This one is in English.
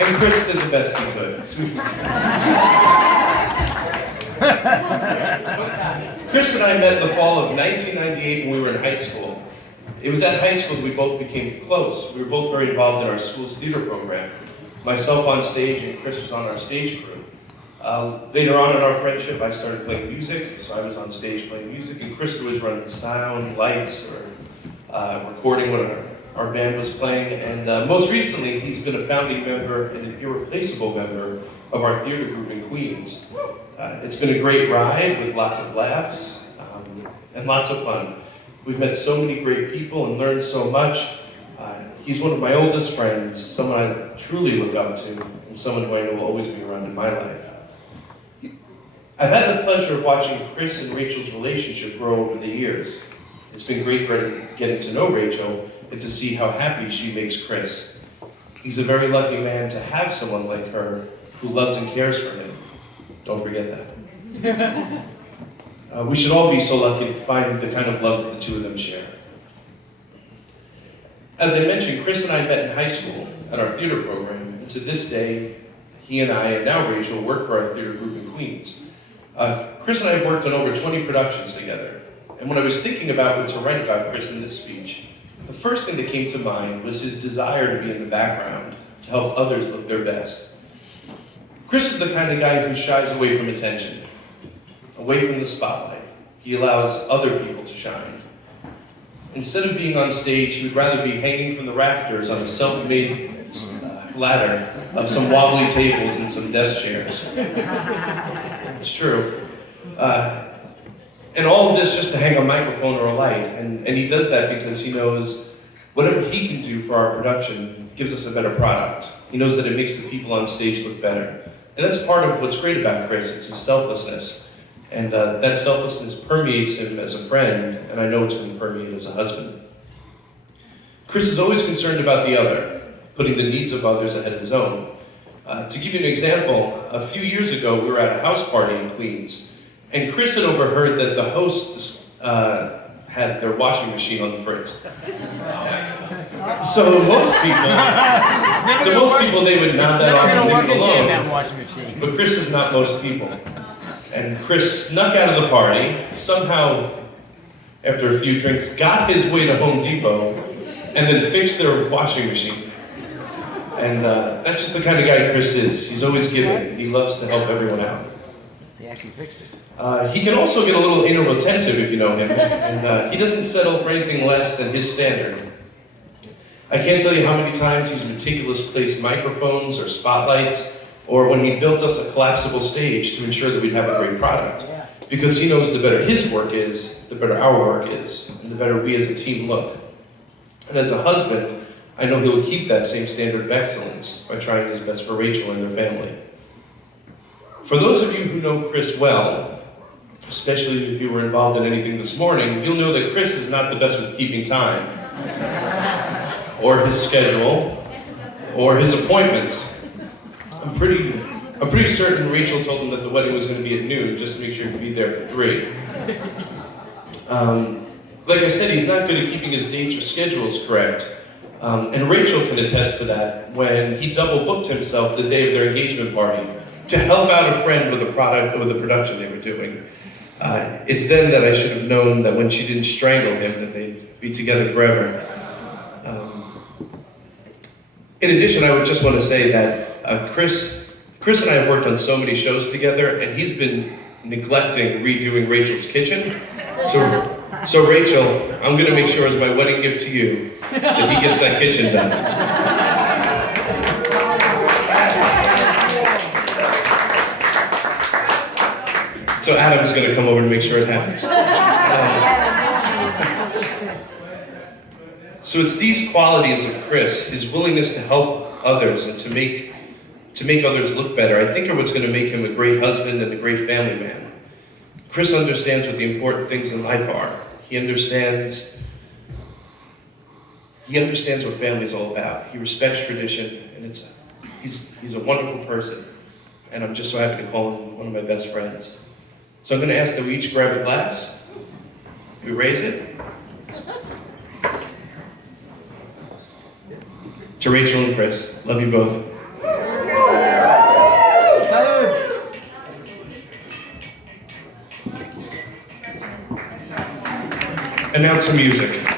And Chris did the best he could. Chris and I met in the fall of 1998 when we were in high school. It was at high school that we both became close. We were both very involved in our school's theater program. Myself on stage and Chris was on our stage crew. Later on in our friendship, I started playing music, so I was on stage playing music, and Chris was running sound, lights, or recording what our band was playing. And most recently, he's been a founding member and an irreplaceable member of our theater group in Queens. It's been a great ride with lots of laughs and lots of fun. We've met so many great people and learned so much. He's one of my oldest friends, someone I truly look up to, and someone who I know will always be around in my life. I've had the pleasure of watching Chris and Rachel's relationship grow over the years. It's been great getting to know Rachel and to see how happy she makes Chris. He's a very lucky man to have someone like her who loves and cares for him. Don't forget that. We should all be so lucky to find the kind of love that the two of them share. As I mentioned, Chris and I met in high school at our theater program, and to this day, he and I, and now Rachel, work for our theater group in Queens. Chris and I have worked on over 20 productions together, and when I was thinking about what to write about Chris in this speech, the first thing that came to mind was his desire to be in the background, to help others look their best. Chris is the kind of guy who shies away from attention, away from the spotlight. He allows other people to shine. Instead of being on stage, he would rather be hanging from the rafters on a self-made ladder of some wobbly tables and some desk chairs. It's true. And all of this just to hang a microphone or a light. And he does that because he knows whatever he can do for our production gives us a better product. He knows that it makes the people on stage look better. And that's part of what's great about Chris, it's his selflessness. And that selflessness permeates him as a friend, and I know it's going to permeate as a husband. Chris is always concerned about the other, putting the needs of others ahead of his own. To give you an example, a few years ago we were at a house party in Queens, and Chris had overheard that the hosts had their washing machine on the fritz. So most people, they would mount that off and leave it alone. But Chris is not most people. And Chris snuck out of the party, somehow, after a few drinks, got his way to Home Depot, and then fixed their washing machine. And that's just the kind of guy Chris is. He's always giving. He loves to help everyone out. They actually fixed it. He can also get a little anal retentive if you know him, and he doesn't settle for anything less than his standard. I can't tell you how many times he's meticulously placed microphones or spotlights, or when he built us a collapsible stage to ensure that we'd have a great product. Because he knows the better his work is, the better our work is, and the better we as a team look. And as a husband, I know he'll keep that same standard of excellence by trying his best for Rachel and their family. For those of you who know Chris well, especially if you were involved in anything this morning, you'll know that Chris is not the best with keeping time, or his schedule, or his appointments. I'm pretty certain Rachel told him that the wedding was going to be at noon just to make sure he'd be there for 3. Like I said, he's not good at keeping his dates or schedules correct. And Rachel can attest to that when he double booked himself the day of their engagement party to help out a friend with a production they were doing. It's then that I should have known that when she didn't strangle him, that they'd be together forever. In addition, I would just want to say that Chris and I have worked on so many shows together, and he's been neglecting redoing Rachel's kitchen. So Rachel, I'm going to make sure as my wedding gift to you that he gets that kitchen done. So Adam's going to come over to make sure it happens. So it's these qualities of Chris, his willingness to help others and to make others look better, I think are what's going to make him a great husband and a great family man. Chris understands what the important things in life are. He understands what family is all about. He respects tradition, and he's a wonderful person. And I'm just so happy to call him one of my best friends. So I'm going to ask that we each grab a glass. We raise it. To Rachel and Chris, love you both. Announcer music.